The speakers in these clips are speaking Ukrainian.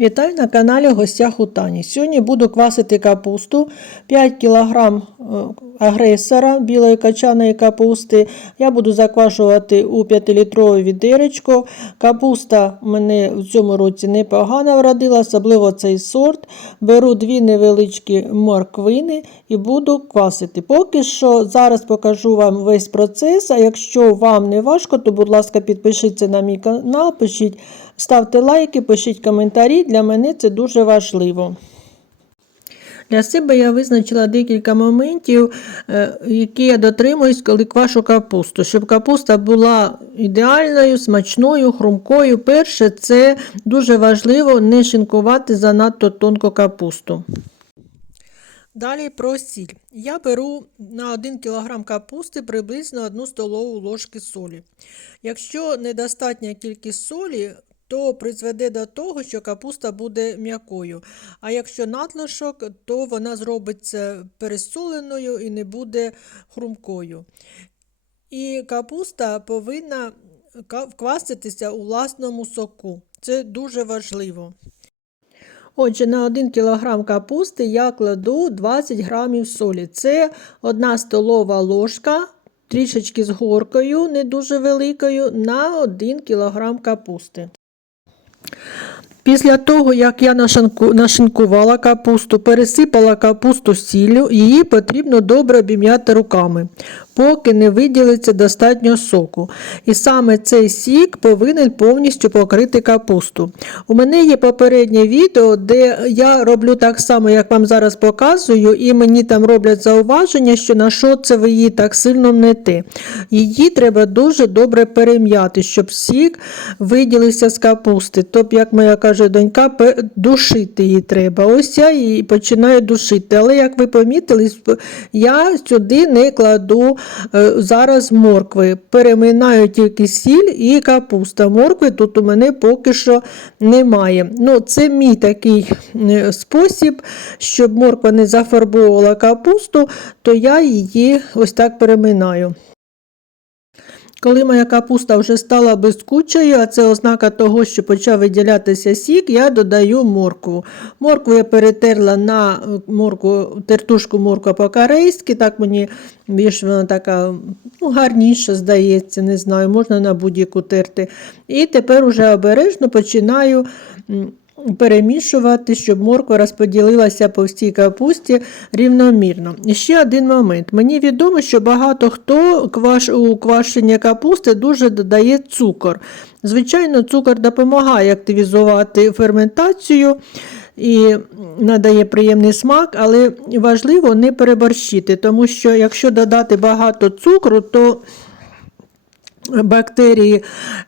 Вітаю на каналі Гостях у Тані. Сьогодні буду квасити капусту 5 кг агресора білої качаної капусти. Я буду заквашувати у 5-літрове відеречко. Капуста мене в цьому році непогано вродила, особливо цей сорт. Беру дві невеличкі морквини і буду квасити. Поки що зараз покажу вам весь процес. А якщо вам не важко, то, будь ласка, підпишіться на мій канал, пишіть. Ставте лайки, пишіть коментарі, для мене це дуже важливо. Для себе я визначила декілька моментів, е, які я дотримуюсь, коли квашу капусту. Щоб капуста була ідеальною, смачною, хрумкою. Перше, це дуже важливо не шинкувати занадто тонко капусту. Далі про сіль. Я беру на 1 кг капусти приблизно 1 столову ложки солі. Якщо недостатня кількість солі, то призведе до того, що капуста буде м'якою. А якщо надлишок, то вона зробиться пересоленою і не буде хрумкою. І капуста повинна вкваситися у власному соку. Це дуже важливо. Отже, на 1 кг капусти я кладу 20 г солі. Це 1 столова ложка, трішечки з горкою, не дуже великою, на 1 кг капусти. Після того, як я нашинкувала капусту, пересипала капусту сіллю, її потрібно добре обім'яти руками, поки не виділиться достатньо соку. І саме цей сік повинен повністю покрити капусту. У мене є попереднє відео, де я роблю так само, як вам зараз показую, і мені там роблять зауваження, що на що це ви її так сильно мнете. Її треба дуже добре перем'яти, щоб сік виділився з капусти. Тобто, як моя каже донька, душити її треба. Ось я її починаю душити. Але, як ви помітили, я сюди не кладу зараз моркви. Переминаю тільки сіль і капуста. Моркви тут у мене поки що немає. Ну, Це мій такий е, спосіб, щоб морква не зафарбовувала капусту, то я її ось так переминаю. Коли моя капуста вже стала блискучою, а це ознака того, що почав виділятися сік, я додаю моркву. Моркву я перетерла на моркву, тертушку морква по-корейськи, так мені більш вона така ну, гарніша, здається, не знаю, можна на будь-яку терти. І тепер уже обережно починаю перемішувати, щоб морква розподілилася по всій капусті рівномірно. І ще один момент. Мені відомо, що багато хто у квашення капусти дуже додає цукор. Звичайно, цукор допомагає активізувати ферментацію. І надає приємний смак, але важливо не переборщити, тому що якщо додати багато цукру, то бактерії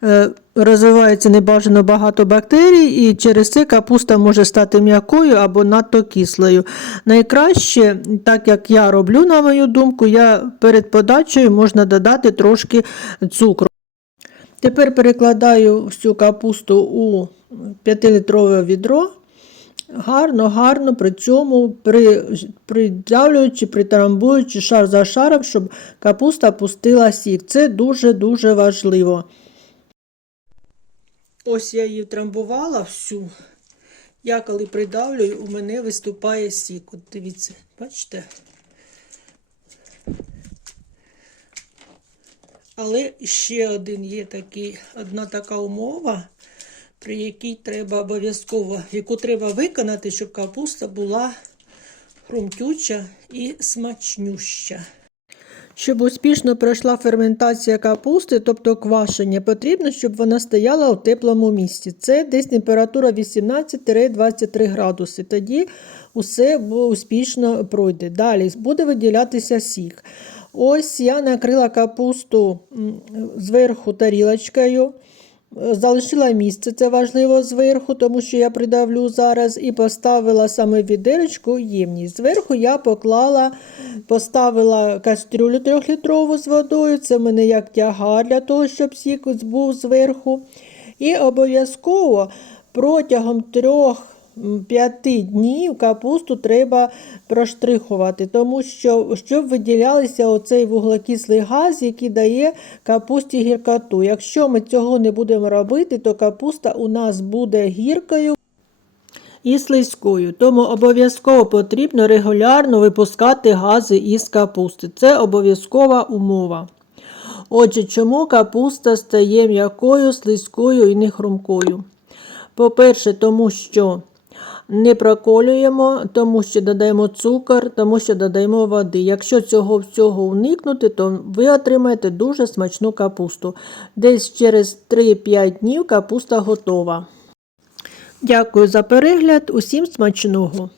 е, розвивається небажано багато бактерій, і через це капуста може стати м'якою або надто кислою. Найкраще, так як я роблю, на мою думку, я перед подачею можна додати трошки цукру. Тепер перекладаю всю капусту у 5-літрове відро. Гарно, гарно, при цьому при, придавлюючи, притрамбуючи шар за шаром, щоб капуста пустила сік. Це дуже-дуже важливо. Ось я її трамбувала всю. Я коли придавлюю, у мене виступає сік. От дивіться, бачите? Але ще один є такий, одна така умова при якій треба обов'язково, яку треба виконати, щоб капуста була хрумтюча і смачнюща. Щоб успішно пройшла ферментація капусти, тобто квашення, потрібно, щоб вона стояла у теплому місці. Це десь температура 18-23 градуси. Тоді усе успішно пройде. Далі буде виділятися сік. Ось я накрила капусту зверху тарілочкою. Залишила місце, це важливо зверху, тому що я придавлю зараз, і поставила саме відеречку ємність. Зверху я поклала, поставила кастрюлю трьохлітрову з водою. Це в мене як тягар для того, щоб сік був зверху. І обов'язково протягом трьох П'яти днів капусту треба проштрихувати, тому що щоб виділялися оцей вуглекислий газ, який дає капусті гіркоту. Якщо ми цього не будемо робити, то капуста у нас буде гіркою. і слизькою. Тому обов'язково потрібно регулярно випускати гази із капусти. Це обов'язкова умова. Отже, чому капуста стає м'якою, слизькою і нехрумкою? По-перше, тому що не проколюємо, тому що додаємо цукор, тому що додаємо води. Якщо цього всього уникнути, то ви отримаєте дуже смачну капусту. Десь через 3-5 днів капуста готова. Дякую за перегляд. Усім смачного!